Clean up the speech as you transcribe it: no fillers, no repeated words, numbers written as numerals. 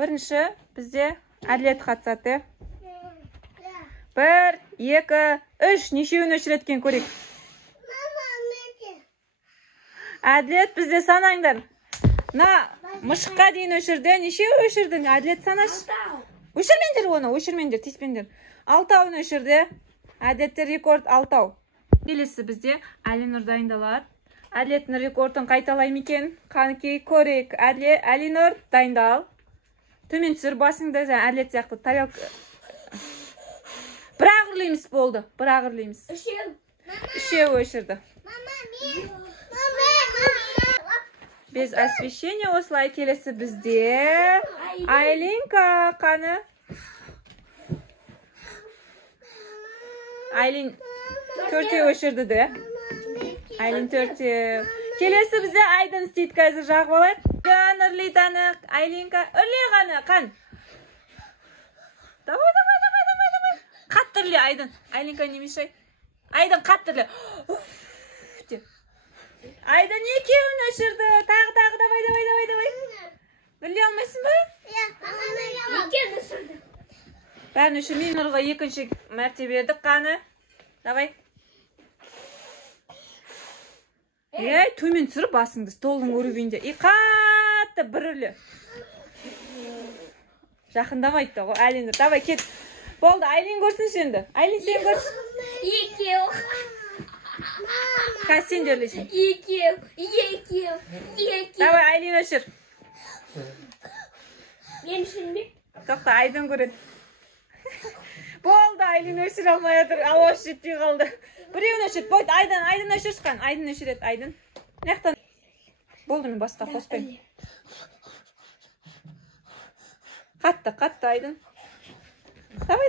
Бірінші бізде Әділет қатысады. 1, 2, 3. Нешеуін өшіреткен көрейік. Әділет бізде санаңдар. Мұшыққа дейін өшірді. Нешеу өшірдің? Әділет санаш. Өшірмендер оны, өшірмендер, тиіспендер. 6-ауын өшірді. Әділетті рекорд 6-ау. Келесі бізде Әлинұр дайындалады. Әділеттің рекордын қайталай екен. Қанекей көрейік. Әлинұр дайындал. Төмен түсір басыңды. Әділет сияқты тарелка. Бір-ақ үрлейміз болды. Бір-ақ үрлейміз. Үшеу өшірді. Без освещения осылай. Келесі бізде Айлинка қаны. Айлин 4-еу өшірді де. Айлин 4-еу. Келесі бізде Айдын істейді қазір жағып алайық. Қан үрлейді аны. Айлинка үрлей қаны. Қан. Давай. Қатты үрлей Айдын. Айлинка не мешай. Айдын қатты үрлей. Айдын 2-еуін өшірді. Тағы. Давай. Үрлей алмайсың ба? Екен өшірді. Бәрін өшірмей Нұрға 2-ші мәрте бердік қаны. Давай. Төмен түсіріп басыңды столдың өрігінде. Қатты бір үрле. Жақындамайды ғой. Әлинді. Давай кет. Болды, Айлин көрсін енді. Айлин сен көрсін. 2-еу. Қазір сен де өрлейсің. 2-еу. Давай, Айлин өшір. Мен үшінбе? Тоқта, Айдын көреді. Болды, Айлин өшір алмай отыр. Ауаш жетпей қалды. Біреуін өшір. Болды, Айдын өшіршқан. Айдын өшіреді, Айдын. Наяқтан. Болды, мен басқа қоспайым. Қатты, Айдын. Давай.